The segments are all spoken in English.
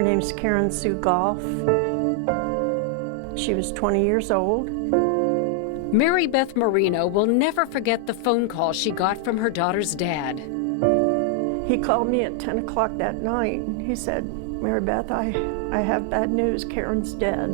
Her name's Karen Goff. She was 20 years old. Mary Beth Marino will never forget the phone call she got from her daughter's dad. He called me at 10 o'clock that night. He said, "Mary Beth, I have bad news. Karen's dead."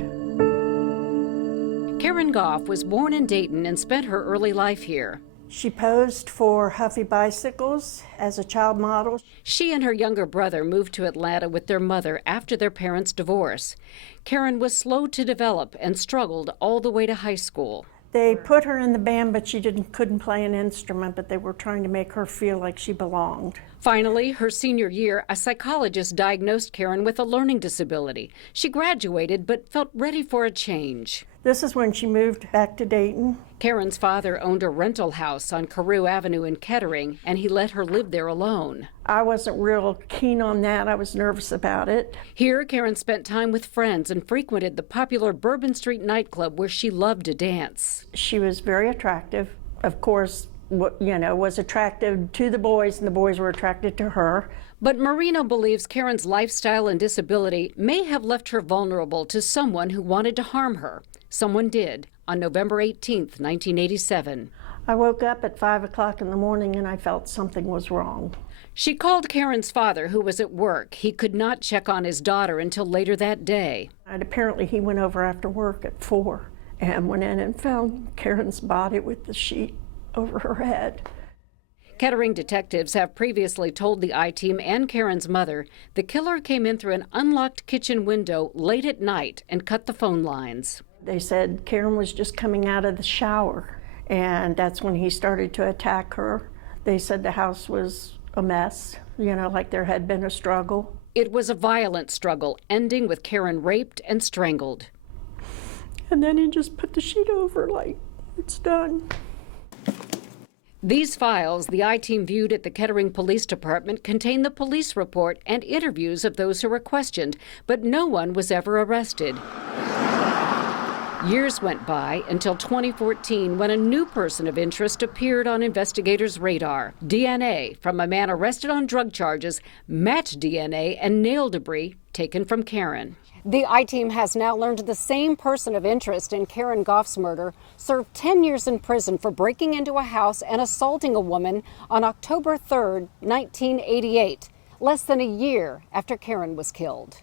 Karen Goff was born in Dayton and spent her early life here. She posed for Huffy Bicycles as a child model. She and her younger brother moved to Atlanta with their mother after their parents' divorce. Karen was slow to develop and struggled all the way to high school. They put her in the band, but she couldn't play an instrument, but they were trying to make her feel like she belonged. Finally, her senior year, a psychologist diagnosed Karen with a learning disability. She graduated but felt ready for a change. This is when she moved back to Dayton. Karen's father owned a rental house on Carew Avenue in Kettering, and he let her live there alone. I wasn't real keen on that. I was nervous about it. Here, Karen spent time with friends and frequented the popular Bourbon Street nightclub where she loved to dance. She was very attractive. Of course, was attractive to the boys, and the boys were attracted to her. But Marino believes Karen's lifestyle and disability may have left her vulnerable to someone who wanted to harm her. Someone did on November 18th, 1987. I woke up at 5 o'clock in the morning and I felt something was wrong. She called Karen's father, who was at work. He could not check on his daughter until later that day. And apparently he went over after work at 4 and went in and found Karen's body with the sheet over her head. Kettering detectives have previously told the I-Team and Karen's mother the killer came in through an unlocked kitchen window late at night and cut the phone lines. They said Karen was just coming out of the shower, and that's when he started to attack her. They said the house was a mess, like there had been a struggle. It was a violent struggle, ending with Karen raped and strangled. And then he just put the sheet over like, it's done. These files the I-Team viewed at the Kettering Police Department contain the police report and interviews of those who were questioned, but no one was ever arrested. Years went by until 2014 when a new person of interest appeared on investigators' radar. DNA from a man arrested on drug charges matched DNA and nail debris taken from Karen. The I-Team has now learned the same person of interest in Karen Goff's murder served 10 years in prison for breaking into a house and assaulting a woman on October 3rd, 1988, less than a year after Karen was killed.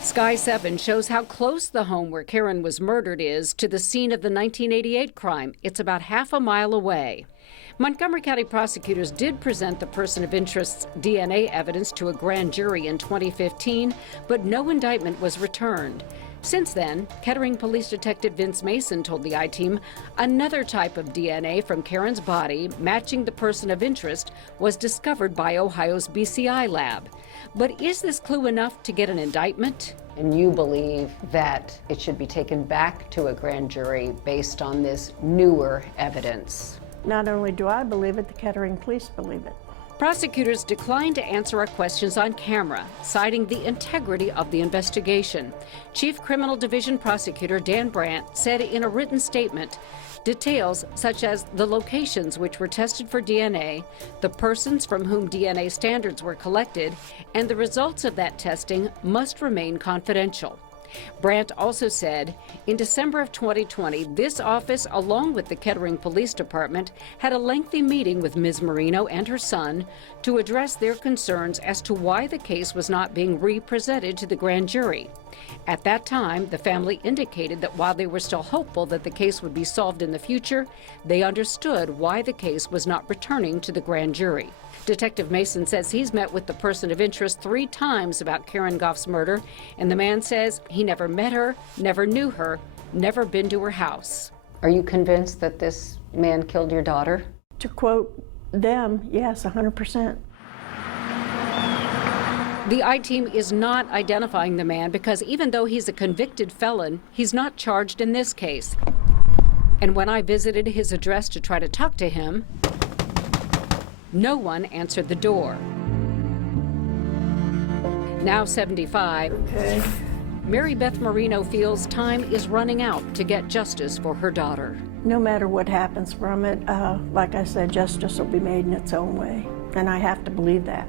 Sky 7 shows how close the home where Karen was murdered is to the scene of the 1988 crime. It's about half a mile away. Montgomery County prosecutors did present the person of interest's DNA evidence to a grand jury in 2015, but no indictment was returned. Since then, Kettering Police Detective Vince Mason told the I-Team another type of DNA from Karen's body matching the person of interest was discovered by Ohio's BCI lab. But is this clue enough to get an indictment? And you believe that it should be taken back to a grand jury based on this newer evidence? Not only do I believe it, the Kettering police believe it. Prosecutors declined to answer our questions on camera, citing the integrity of the investigation. Chief Criminal Division Prosecutor Dan Brandt said in a written statement, details such as the locations which were tested for DNA, the persons from whom DNA standards were collected, and the results of that testing must remain confidential. Brandt also said, in December of 2020, this office, along with the Kettering Police Department, had a lengthy meeting with Ms. Marino and her son to address their concerns as to why the case was not being re-presented to the grand jury. At that time, the family indicated that while they were still hopeful that the case would be solved in the future, they understood why the case was not returning to the grand jury. Detective Mason says he's met with the person of interest 3 times about Karen Goff's murder, and the man says he never met her, never knew her, never been to her house. Are you convinced that this man killed your daughter? To quote them, yes, 100%. The I-Team is not identifying the man because even though he's a convicted felon, he's not charged in this case. And when I visited his address to try to talk to him, no one answered the door. Now 75, Okay. Mary Beth Marino feels time is running out to get justice for her daughter. No matter what happens from it, like I said, justice will be made in its own way, and I have to believe that.